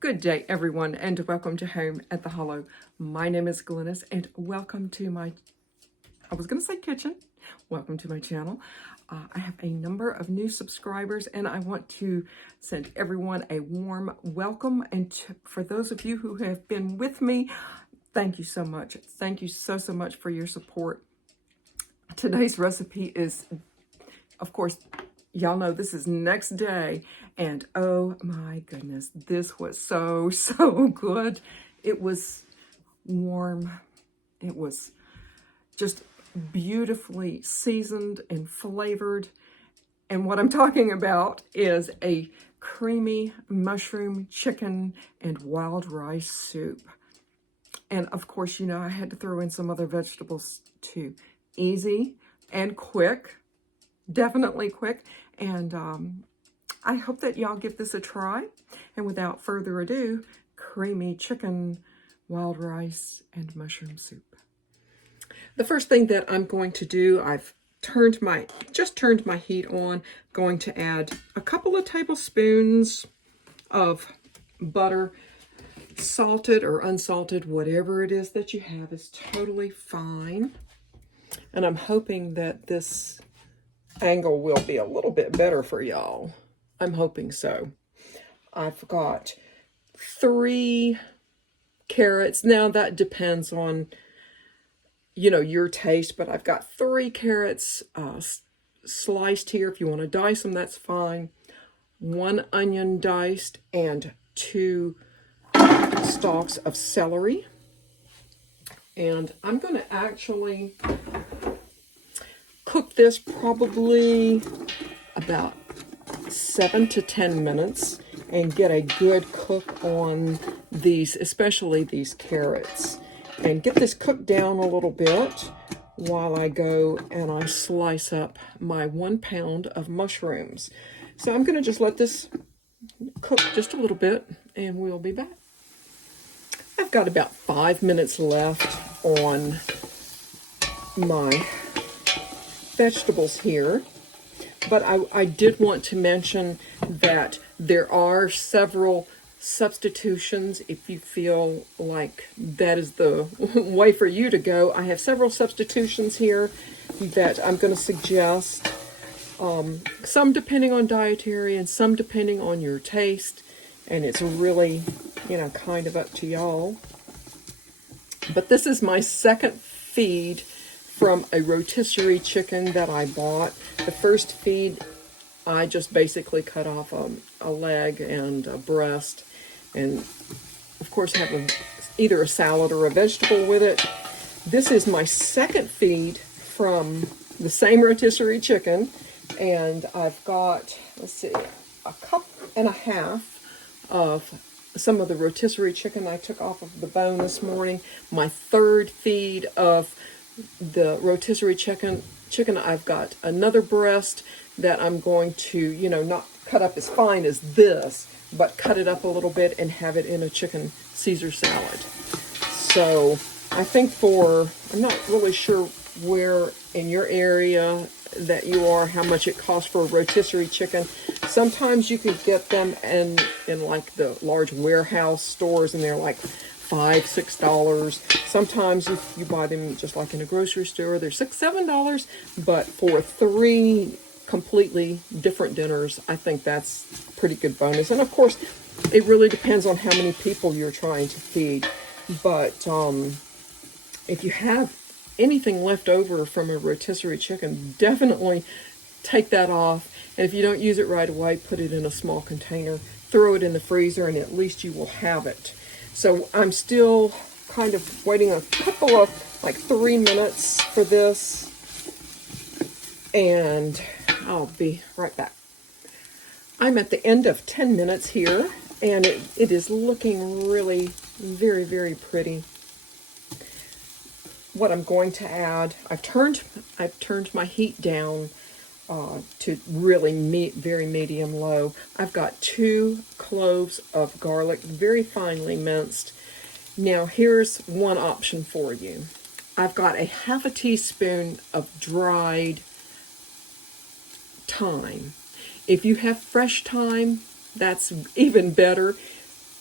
Good day, everyone, and welcome to Home at the Hollow. My name is Glynis, and welcome to my, I was going to say kitchen, welcome to my channel. I have a number of new subscribers, and I want to send everyone a warm welcome. And for those of you who have been with me, thank you so much. Thank you so much for your support. Today's recipe is, of course, y'all know this is next day, and oh my goodness, this was so good. It was warm. It was just beautifully seasoned and flavored. And what I'm talking about is a creamy mushroom chicken and wild rice soup. And of course, you know, I had to throw in some other vegetables too. Easy and quick. Definitely quick, and I hope that y'all give this a try. And without further ado, creamy chicken, wild rice, and mushroom soup. The first thing that I'm going to do, I've just turned my heat on. Going to add a couple of tablespoons of butter, salted or unsalted, whatever it is that you have is totally fine. And I'm hoping that this angle will be a little bit better for y'all. I'm hoping so. I've got 3 carrots. Now that depends on, you know, your taste, but I've got 3 carrots sliced here. If you want to dice them, that's fine. 1 onion diced and 2 stalks of celery. And I'm going to actually cook this probably about 7 to 10 minutes and get a good cook on these, especially these carrots, and get this cooked down a little bit while I go and I slice up my 1 pound of mushrooms. So I'm going to just let this cook just a little bit and we'll be back. I've got about 5 minutes left on my vegetables here, but I did want to mention that there are several substitutions if you feel like that is the way for you to go. I have several substitutions here that I'm going to suggest, some depending on dietary and some depending on your taste, and it's really, you know, kind of up to y'all. But this is my second feed from a rotisserie chicken that I bought. The first feed, I just basically cut off a leg and a breast, and of course have either a salad or a vegetable with it. This is my second feed from the same rotisserie chicken, and I've got, let's see, a cup and a half of some of the rotisserie chicken I took off of the bone this morning. My third feed of the rotisserie chicken, I've got another breast that I'm going to, you know, not cut up as fine as this, but cut it up a little bit and have it in a chicken Caesar salad. So I think I'm not really sure where in your area that you are, how much it costs for a rotisserie chicken. Sometimes you can get them in like the large warehouse stores, and they're like $5, $6. Sometimes if you buy them just like in a grocery store, they're $6, $7. But for 3 completely different dinners, I think that's a pretty good bonus. And of course, it really depends on how many people you're trying to feed. But if you have anything left over from a rotisserie chicken, definitely take that off. And if you don't use it right away, put it in a small container, throw it in the freezer, and at least you will have it. So I'm still kind of waiting a couple of, like 3 minutes for this, and I'll be right back. I'm at the end of 10 minutes here, and it is looking really very pretty. What I'm going to add, I've turned my heat down to really very medium low. I've got 2 cloves of garlic, very finely minced. Now here's one option for you. I've got a half a teaspoon of dried thyme. If you have fresh thyme, that's even better.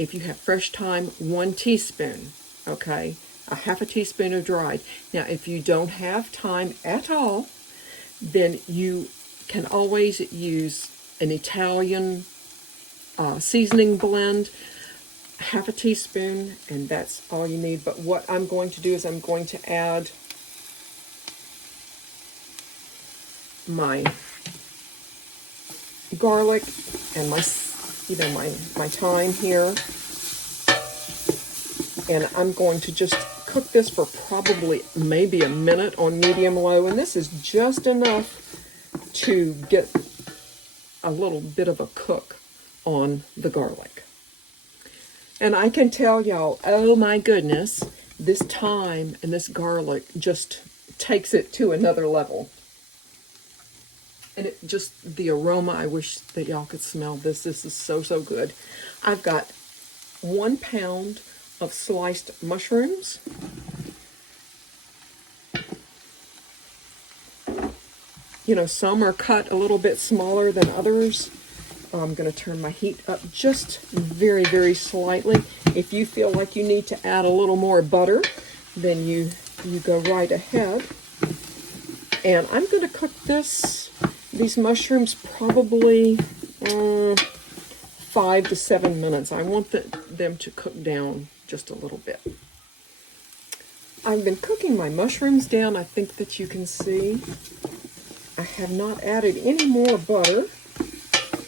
If you have fresh thyme, 1 teaspoon, okay? A half a teaspoon of dried. Now, if you don't have thyme at all, then you can always use an Italian seasoning blend, half a teaspoon, and that's all you need. But what I'm going to do is I'm going to add my garlic and my thyme here, and I'm going to just cook this for probably maybe a minute on medium-low, and this is just enough to get a little bit of a cook on the garlic. And I can tell y'all, oh my goodness, this thyme and this garlic just takes it to another level. And it just, the aroma, I wish that y'all could smell this. This is so, so good. I've got 1 pound of sliced mushrooms. You know, some are cut a little bit smaller than others. I'm going to turn my heat up just very, very slightly. If you feel like you need to add a little more butter, then you go right ahead. And I'm going to cook these mushrooms probably 5 to 7 minutes. I want them to cook down just a little bit. I've been cooking my mushrooms down. I think that you can see. I have not added any more butter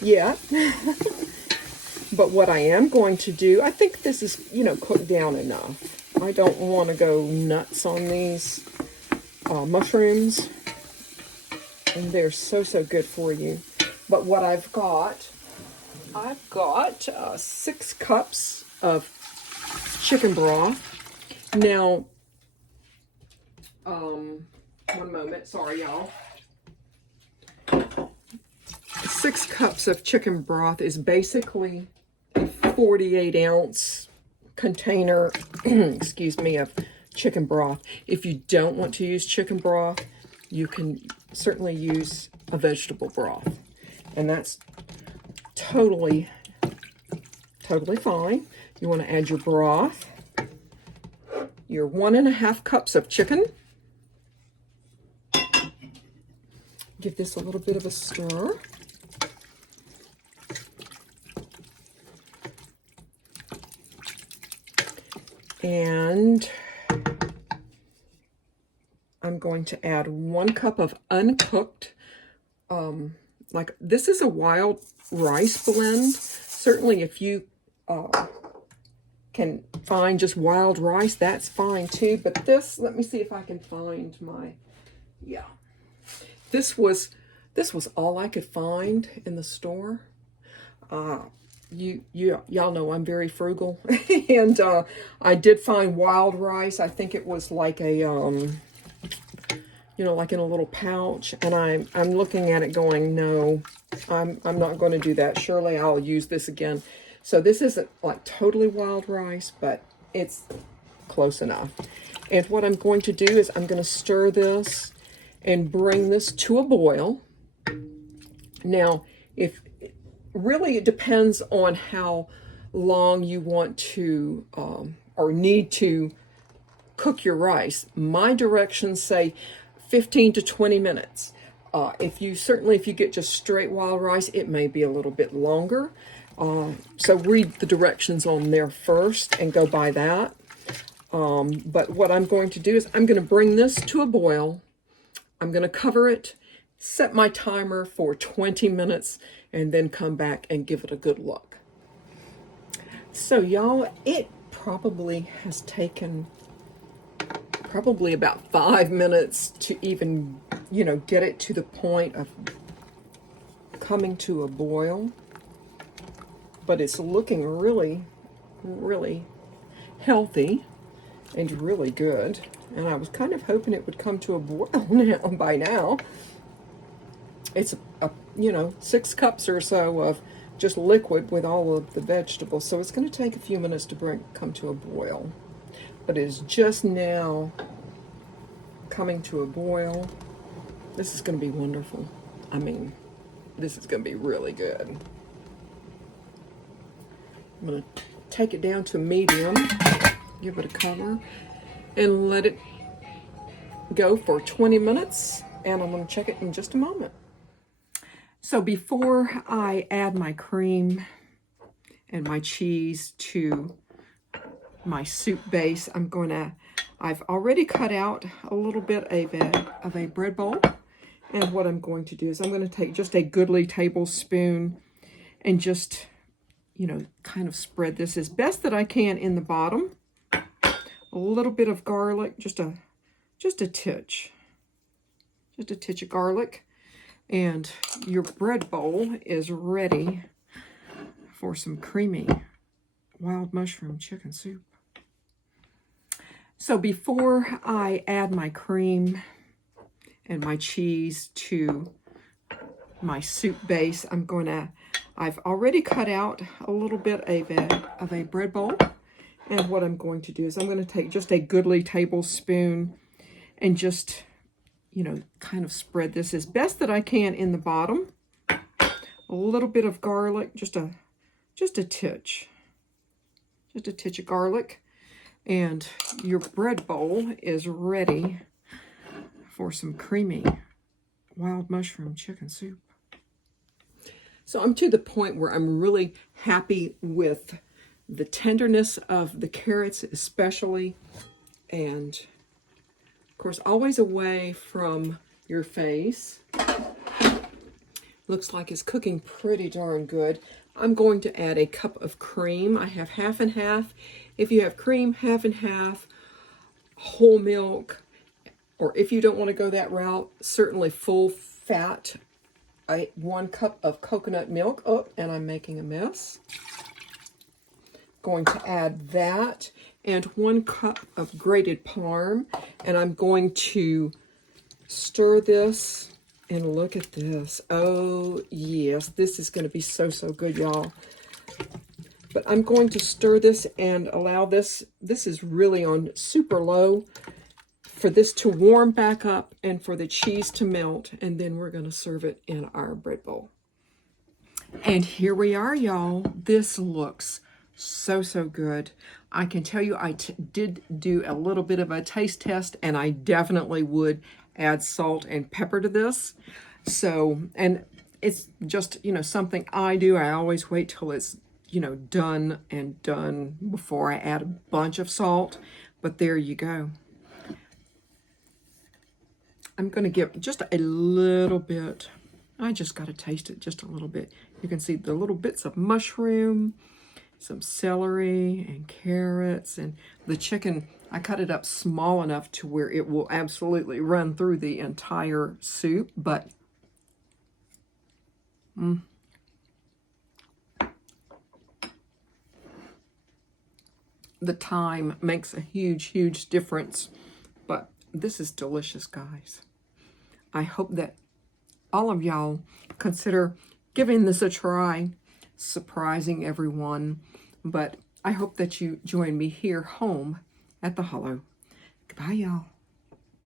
yet. But what I am going to do, I think this is, cooked down enough. I don't want to go nuts on these mushrooms. And they're so, so good for you. But what I've got 6 cups of chicken broth. Now, 1 moment, sorry y'all. 6 cups of chicken broth is basically a 48-ounce container, excuse me, of chicken broth. If you don't want to use chicken broth, you can certainly use a vegetable broth. And that's totally fine. You want to add your broth, your 1.5 cups of chicken. Give this a little bit of a stir. And I'm going to add 1 cup of uncooked, this is a wild rice blend. Certainly if you can find just wild rice, that's fine too. But this, let me see if I can find this was all I could find in the store. Y'all know I'm very frugal, and I did find wild rice. I think it was like a like in a little pouch, and I'm looking at it going, no, I'm not going to do that. Surely I'll use this again. So this isn't like totally wild rice, but it's close enough. And what I'm going to do is I'm going to stir this and bring this to a boil. Now, really it depends on how long you want to or need to cook your rice. My directions say 15 to 20 minutes. If you get just straight wild rice, it may be a little bit longer. So read the directions on there first and go by that. But what I'm going to do is I'm going to bring this to a boil. I'm going to cover it, set my timer for 20 minutes, and then come back and give it a good look. So y'all, it probably has taken about 5 minutes to even, get it to the point of coming to a boil. But it's looking really, really healthy and really good. And I was kind of hoping it would come to a boil by now. It's 6 cups or so of just liquid with all of the vegetables. So it's going to take a few minutes to come to a boil. But it's just now coming to a boil. This is going to be wonderful. I mean, this is going to be really good. I'm going to take it down to medium, give it a cover, and let it go for 20 minutes. And I'm going to check it in just a moment. So before I add my cream and my cheese to my soup base, I've already cut out a little bit of a bread bowl. And what I'm going to do is I'm going to take just a goodly tablespoon and just, kind of spread this as best that I can in the bottom. A little bit of garlic, just a titch of garlic. And your bread bowl is ready for some creamy wild mushroom chicken soup. So before I add my cream and my cheese to my soup base, I've already cut out a little bit of a bread bowl. And what I'm going to do is I'm going to take just a goodly tablespoon and just, kind of spread this as best that I can in the bottom. A little bit of garlic, just a titch of garlic. And your bread bowl is ready for some creamy wild mushroom chicken soup. So I'm to the point where I'm really happy with the tenderness of the carrots especially. And of course, always away from your face. Looks like it's cooking pretty darn good. I'm going to add a cup of cream. I have half and half. If you have cream, half and half, whole milk, or if you don't want to go that route, certainly full fat, 1 cup of coconut milk. Oh, and I'm making a mess. Going to add that and 1 cup of grated Parmesan, and I'm going to stir this. And look at this. Oh, yes. This is going to be so good, y'all. But I'm going to stir this and allow this. This is really on super low for this to warm back up and for the cheese to melt. And then we're going to serve it in our bread bowl. And here we are, y'all. This looks so good. I can tell you I did do a little bit of a taste test, and I definitely would add salt and pepper to this. So, and it's just, something I do. I always wait till it's, done before I add a bunch of salt. But there you go. I'm going to give just a little bit. I just got to taste it just a little bit. You can see the little bits of mushroom, some celery and carrots, and the chicken. I cut it up small enough to where it will absolutely run through the entire soup, but the thyme makes a huge difference. But this is delicious, guys. I hope that all of y'all consider giving this a try, surprising everyone. But I hope that you join me here home at the Hollow. Goodbye, y'all.